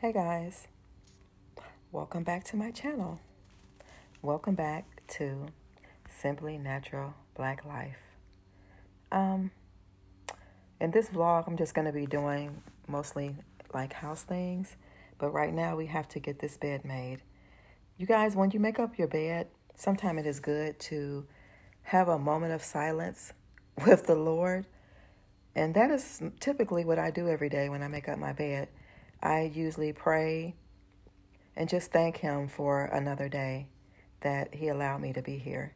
Hey guys, welcome back to my channel. Welcome back to Simply Natural Black Life. In this vlog, I'm just going to be doing mostly like house things, but right now we have to get this bed made. You guys, when you make up your bed, sometimes it is good to have a moment of silence with the Lord, and that is typically what I do every day when I make up my bed. I usually pray and just thank Him for another day that He allowed me to be here.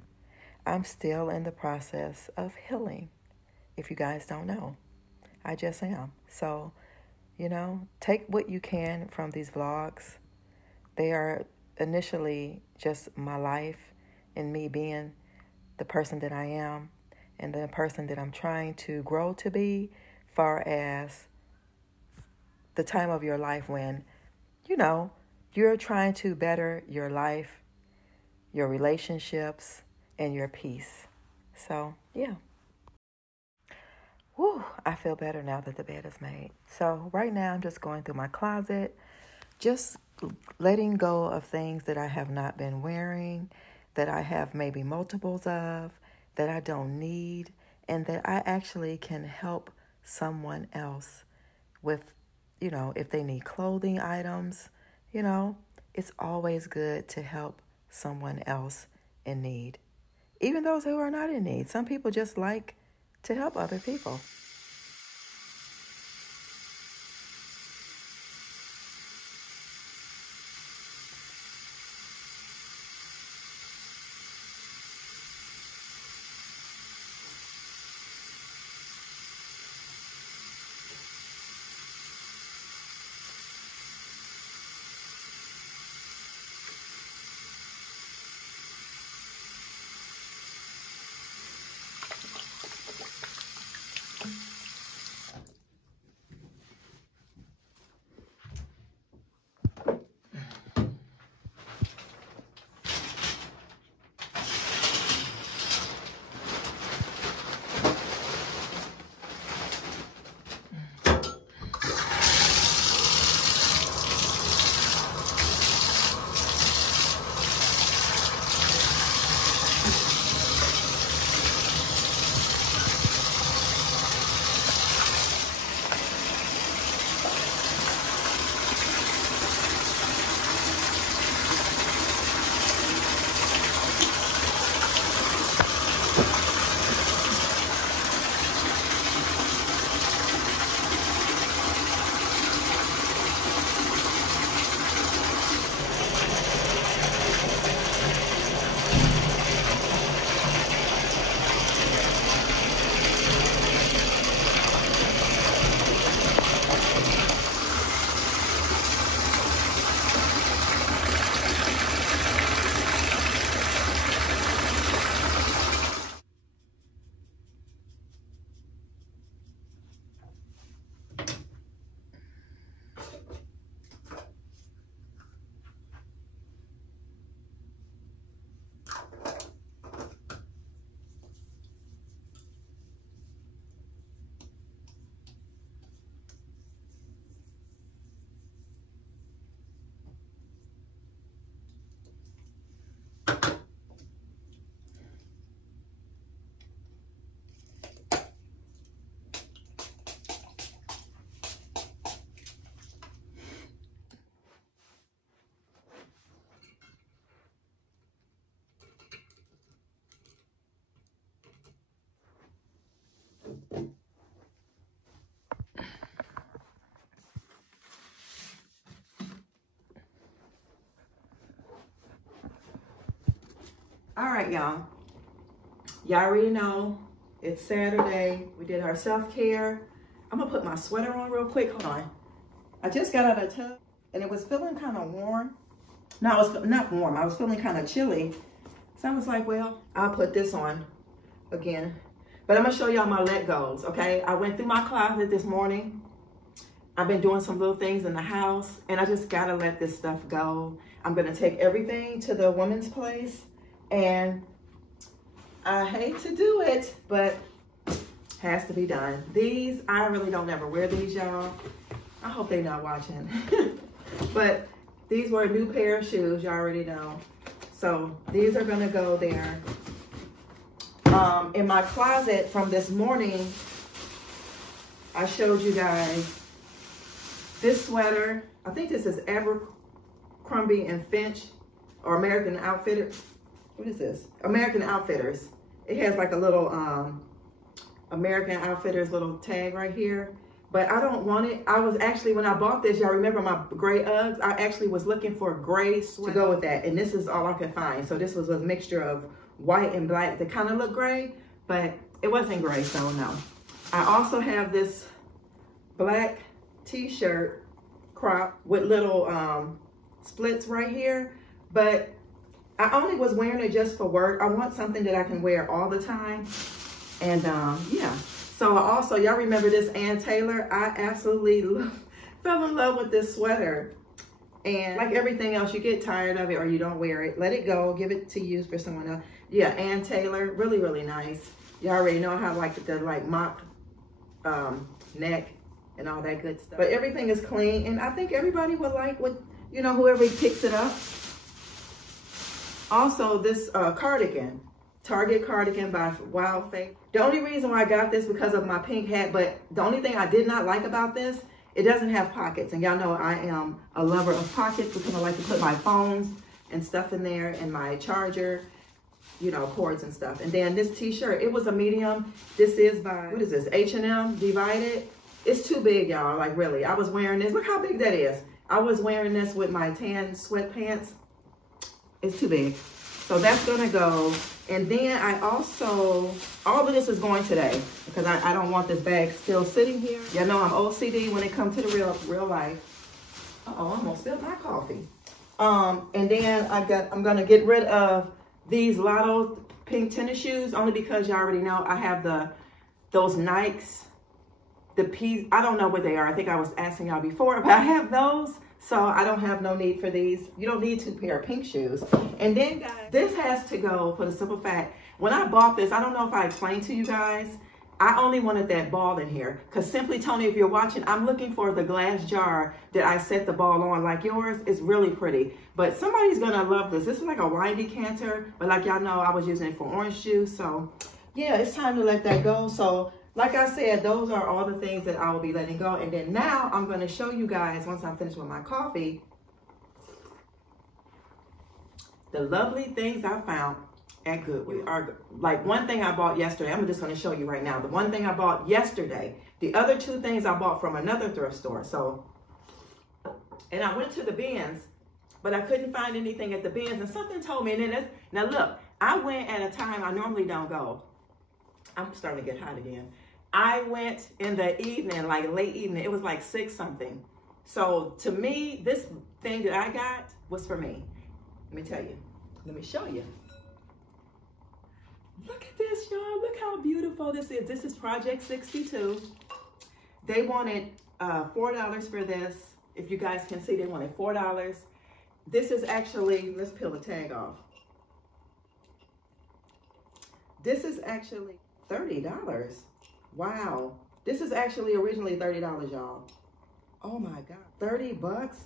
I'm still in the process of healing, if you guys don't know. I just am. So, take what you can from these vlogs. They are initially just my life and me being the person that I am and the person that I'm trying to grow to be, far as the time of your life when, you're trying to better your life, your relationships, and your peace. So, yeah. Whew, I feel better now that the bed is made. So right now I'm just going through my closet, just letting go of things that I have not been wearing, that I have maybe multiples of, that I don't need, and that I actually can help someone else with, if they need clothing items. It's always good to help someone else in need, even those who are not in need. Some people just like to help other people. All right, y'all. Y'all already know it's Saturday. We did our self-care. I'm gonna put my sweater on real quick. Hold on. I just got out of the tub and it was feeling kind of warm. No, it was not warm. I was feeling kind of chilly. So I was like, well, I'll put this on again. But I'm gonna show y'all my let goes, okay? I went through my closet this morning. I've been doing some little things in the house and I just gotta let this stuff go. I'm gonna take everything to the woman's place. And I hate to do it, but has to be done. These, I really don't ever wear these, y'all. I hope they're not watching. But these were a new pair of shoes, you already know. So these are gonna go there. In my closet from this morning, I showed you guys this sweater. I think this is Abercrombie and Finch or American Outfitters. What is this? American Outfitters. It has like a little American Outfitters little tag right here. But I don't want it. I was actually, when I bought this, y'all remember my gray Uggs? I actually was looking for gray to go with that. And this is all I could find. So this was a mixture of white and black that kind of looked gray, but it wasn't gray, so no. I also have this black t-shirt crop with little splits right here, but I only was wearing it just for work. I want something that I can wear all the time. And yeah. So also, y'all remember this Ann Taylor? I absolutely fell in love with this sweater. And like everything else, you get tired of it or you don't wear it. Let it go, give it to use for someone else. Yeah, Ann Taylor, really, really nice. You already know how like the mock neck and all that good stuff. But everything is clean, and I think everybody would like what, you know, whoever picks it up. Also, this cardigan, Target cardigan by Wild Faith. The only reason why I got this because of my pink hat, but the only thing I did not like about this, it doesn't have pockets. And y'all know I am a lover of pockets because I like to put my phones and stuff in there and my charger, you know, cords and stuff. And then this t-shirt, it was a medium. This is by, what is this, H&M Divided. It's too big, y'all, like really. I was wearing this, look how big that is. I was wearing this with my tan sweatpants. It's too big. So that's gonna go. And then I also, all of this is going today because I don't want this bag still sitting here. Y'all know I'm OCD when it comes to the real life. Uh-oh, I almost spilled my coffee. And then I'm gonna get rid of these Lotto pink tennis shoes only because y'all already know I have those Nikes, I don't know what they are. I think I was asking y'all before, but I have those. So I don't have no need for these. You don't need 2 pair of pink shoes. And then guys, this has to go for the simple fact, when I bought this, I don't know if I explained to you guys, I only wanted that ball in here. Because Simply Tony, if you're watching, I'm looking for the glass jar that I set the ball on like yours. It's really pretty. But somebody's gonna love this. This is like a wine decanter, but like y'all know, I was using it for orange juice. So yeah, it's time to let that go. So like I said, those are all the things that I will be letting go. And then now I'm going to show you guys, once I'm finished with my coffee, the lovely things I found at Goodwill. Like one thing I bought yesterday, I'm just going to show you right now. The one thing I bought yesterday, the other 2 things I bought from another thrift store. So, and I went to the bins, but I couldn't find anything at the bins. And something told me, and then now look, I went at a time I normally don't go. I'm starting to get hot again. I went in the evening, like late evening. It was like 6 something. So to me, this thing that I got was for me. Let me tell you. Let me show you. Look at this, y'all. Look how beautiful this is. This is Project 62. They wanted $4 for this. If you guys can see, they wanted $4. This is actually, let's peel the tag off. This is actually $30. Wow. This is actually originally $30, y'all. Oh my God. 30 bucks.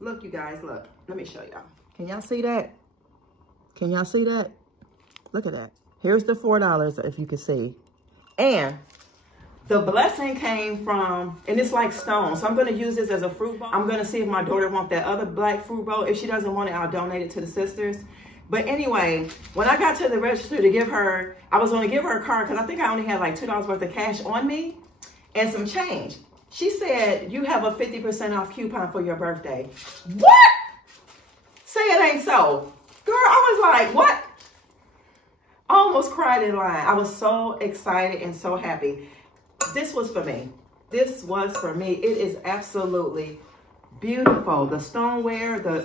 Look, you guys, look. Let me show y'all. Can y'all see that? Can y'all see that? Look at that. Here's the $4 if you can see. And the blessing came from, and it's like stone. So I'm going to use this as a fruit bowl. I'm going to see if my daughter wants that other black fruit bowl. If she doesn't want it, I'll donate it to the sisters. But anyway, when I got to the register to give her, I was going to give her a card because I think I only had like $2 worth of cash on me and some change. She said, you have a 50% off coupon for your birthday. What? Say it ain't so. Girl, I was like, what? I almost cried in line. I was so excited and so happy. This was for me. This was for me. It is absolutely beautiful. The stoneware, the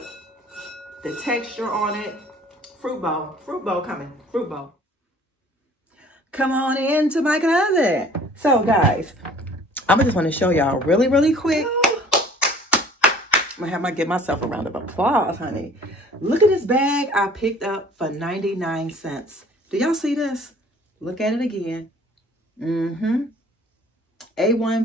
texture on it. Fruit bowl coming, fruit bowl. Come on into my closet. So guys, I just want to show y'all really, really quick. I'm gonna give myself a round of applause, honey. Look at this bag I picked up for 99 cents. Do y'all see this? Look at it again. A1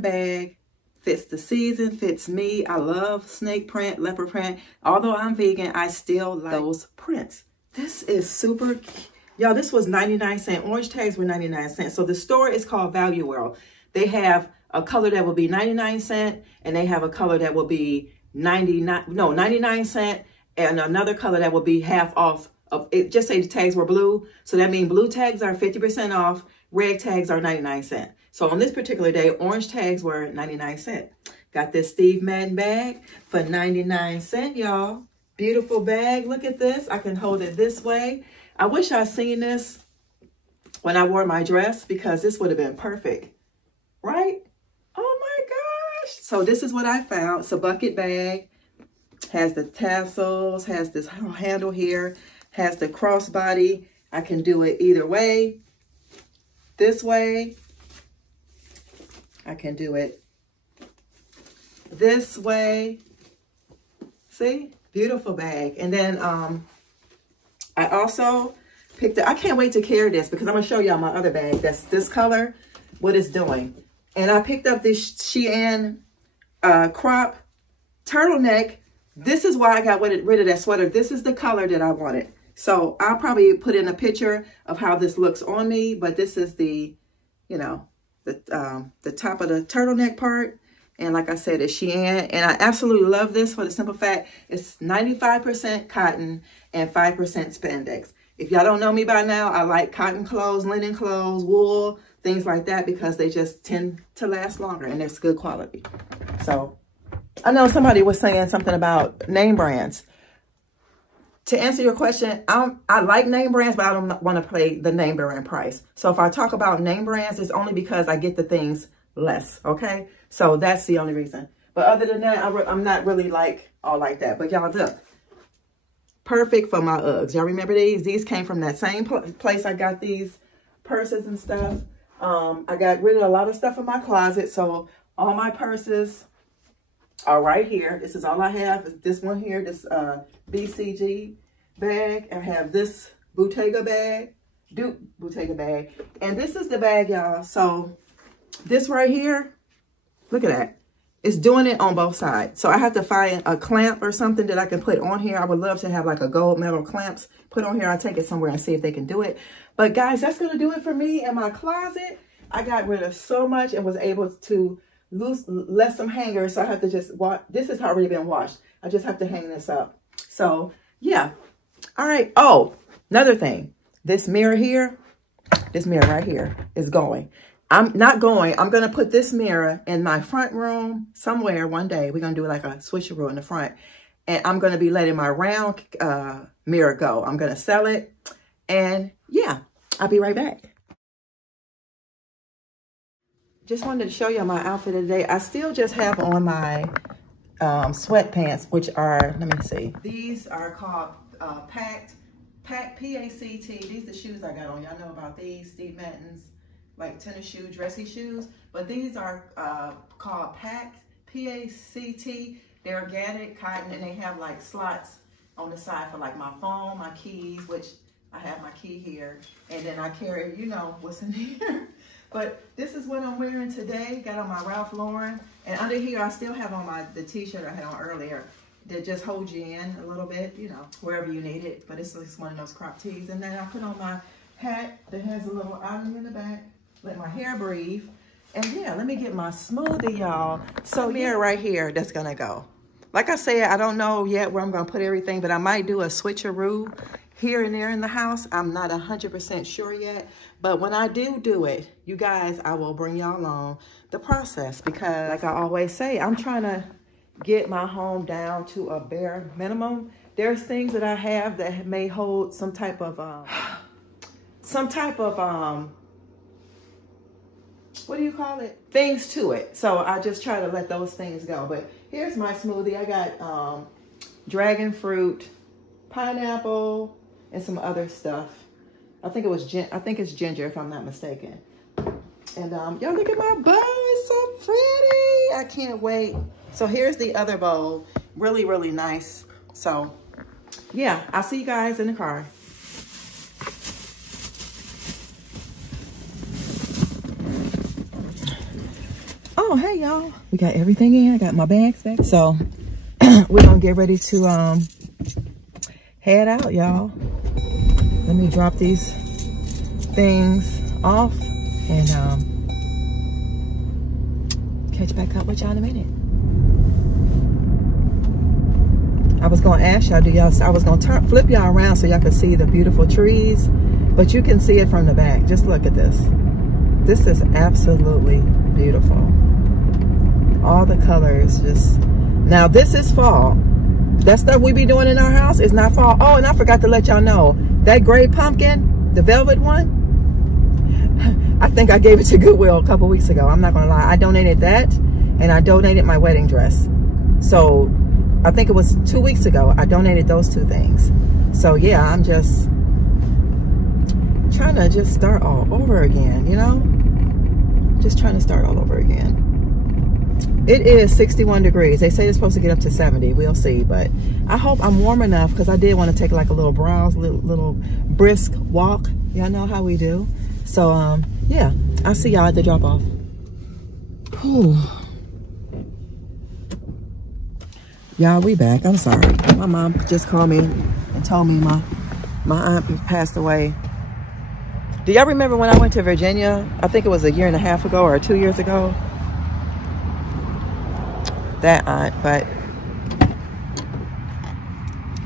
bag. Fits the season, fits me. I love snake print, leopard print. Although I'm vegan, I still like those prints. This is super cute. Y'all, this was 99¢. Orange tags were 99¢. So the store is called Value World. They have a color that will be 99¢, and they have a color that will be 99¢, and another color that will be half off of it. Just say the tags were blue. So that means blue tags are 50% off, red tags are 99¢. So on this particular day, orange tags were 99¢. Got this Steve Madden bag for 99¢, y'all. Beautiful bag. Look at this. I can hold it this way. I wish I'd seen this when I wore my dress, because this would have been perfect, right? Oh my gosh. So this is what I found. It's a bucket bag. Has the tassels, has this handle here, has the crossbody. I can do it either way. This way. I can do it this way. See? Beautiful bag. And then I also picked up, I can't wait to carry this because I'm going to show y'all my other bag. That's this color, what it's doing. And I picked up this Shein crop turtleneck. This is why I got rid of that sweater. This is the color that I wanted. So I'll probably put in a picture of how this looks on me. But this is the, you know, the top of the turtleneck part. And like I said, it's Shein. And I absolutely love this for the simple fact it's 95% cotton and 5% spandex. If y'all don't know me by now, I like cotton clothes, linen clothes, wool, things like that, because they just tend to last longer and it's good quality. So I know somebody was saying something about name brands. To answer your question, I like name brands, but I don't want to pay the name brand price. So if I talk about name brands, it's only because I get the things less, okay? So that's the only reason. But other than that, I'm not really all like that. But y'all, look, perfect for my Uggs. Y'all remember these? These came from that same place I got these purses and stuff. I got rid of a lot of stuff in my closet. So all my purses are right here. This is all I have. Is this one here, this BCG bag. I have this Bottega bag, Bottega bag. And this is the bag, y'all. So this right here, look at that. It's doing it on both sides. So I have to find a clamp or something that I can put on here. I would love to have like a gold metal clamps put on here. I'll take it somewhere and see if they can do it. But guys, that's going to do it for me in my closet. I got rid of so much and was able to left some hangers. So I have to just wash. This has already been washed. I just have to hang this up. So yeah. All right. Oh, another thing. This mirror here, this mirror right here is going. I'm not going. I'm going to put this mirror in my front room somewhere one day. We're going to do like a switcheroo in the front. And I'm going to be letting my round mirror go. I'm going to sell it. And yeah, I'll be right back. Just wanted to show you my outfit today. I still just have on my sweatpants, which are, let me see. These are called Pact, P-A-C-T. These are the shoes I got on. Y'all know about these, Steve Madden's. Like tennis shoe, dressy shoes, but these are called Pact, P-A-C-T. They're organic cotton, and they have like slots on the side for like my phone, my keys, which I have my key here, and then I carry, you know, what's in here. But this is what I'm wearing today. Got on my Ralph Lauren, and under here I still have on the t-shirt I had on earlier that just holds you in a little bit, you know, wherever you need it. But it's just one of those crop tees, and then I put on my hat that has a little outing in the back. Let my hair breathe. And yeah, let me get my smoothie, y'all. So here, right here, that's gonna go. Like I said, I don't know yet where I'm gonna put everything, but I might do a switcheroo here and there in the house. I'm not 100% sure yet. But when I do it, you guys, I will bring y'all along the process, because like I always say, I'm trying to get my home down to a bare minimum. There's things that I have that may hold some type of what do you call it? Things to it. So I just try to let those things go. But here's my smoothie. I got dragon fruit, pineapple, and some other stuff. I think it's ginger, if I'm not mistaken. And y'all look at my bowl. It's so pretty. I can't wait. So here's the other bowl. Really, really nice. So yeah, I'll see you guys in the car. Oh, hey, y'all. We got everything in. I got my bags back. So we're going to get ready to head out, y'all. Let me drop these things off and catch back up with y'all in a minute. I was going to ask y'all, I was going to flip y'all around so y'all could see the beautiful trees, but you can see it from the back. Just look at this. This is absolutely beautiful. All the colors just, now this is fall. That stuff we be doing in our house is not fall. Oh, and I forgot to let y'all know, that gray pumpkin, the velvet one, I think I gave it to Goodwill a couple weeks ago. I'm not gonna lie. I donated that and I donated my wedding dress. So I think it was 2 weeks ago. I donated those two things. So yeah, I'm just trying to just start all over again, you know? Just trying to start all over again. It is 61 degrees. They say it's supposed to get up to 70. We'll see. But I hope I'm warm enough because I did want to take like a little browse, little brisk walk. Y'all know how we do. So, yeah, I'll see y'all at the drop off. Y'all, we back. I'm sorry. My mom just called me and told me my aunt passed away. Do y'all remember when I went to Virginia? I think it was a year and a half ago or 2 years ago. That aunt, but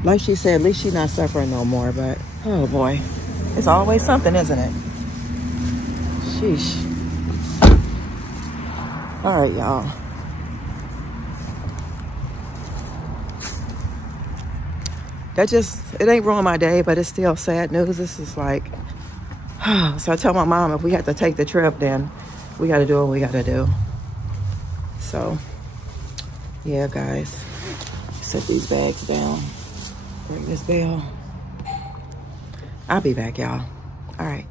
like she said, at least she's not suffering no more. But oh boy, it's always something, isn't it? Sheesh. All right, y'all. That just, it ain't ruined my day, but it's still sad news. This is like, so I tell my mom if we have to take the trip, then we got to do what we got to do. So, yeah, guys, set these bags down, ring this bell. I'll be back, y'all. All right.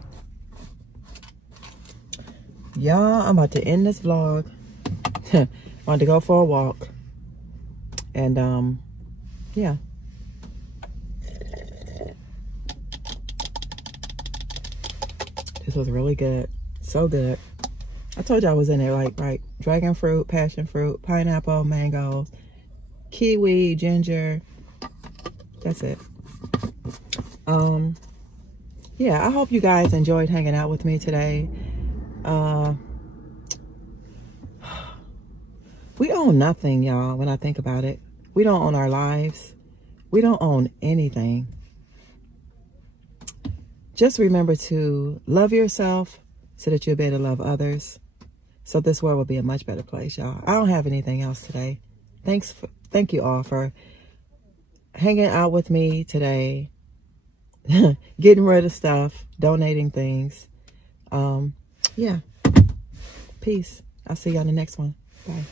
Y'all, I'm about to end this vlog. Wanted to go for a walk. And, yeah. This was really good. So good. I told you I was in there, like, right, dragon fruit, passion fruit, pineapple, mangoes, kiwi, ginger. That's it. Yeah, I hope you guys enjoyed hanging out with me today. We own nothing, y'all, when I think about it. We don't own our lives. We don't own anything. Just remember to love yourself so that you'll be able to love others. So this world will be a much better place, y'all. I don't have anything else today. Thank you all for hanging out with me today. Getting rid of stuff, donating things. Yeah. Peace. I'll see you on the next one. Bye.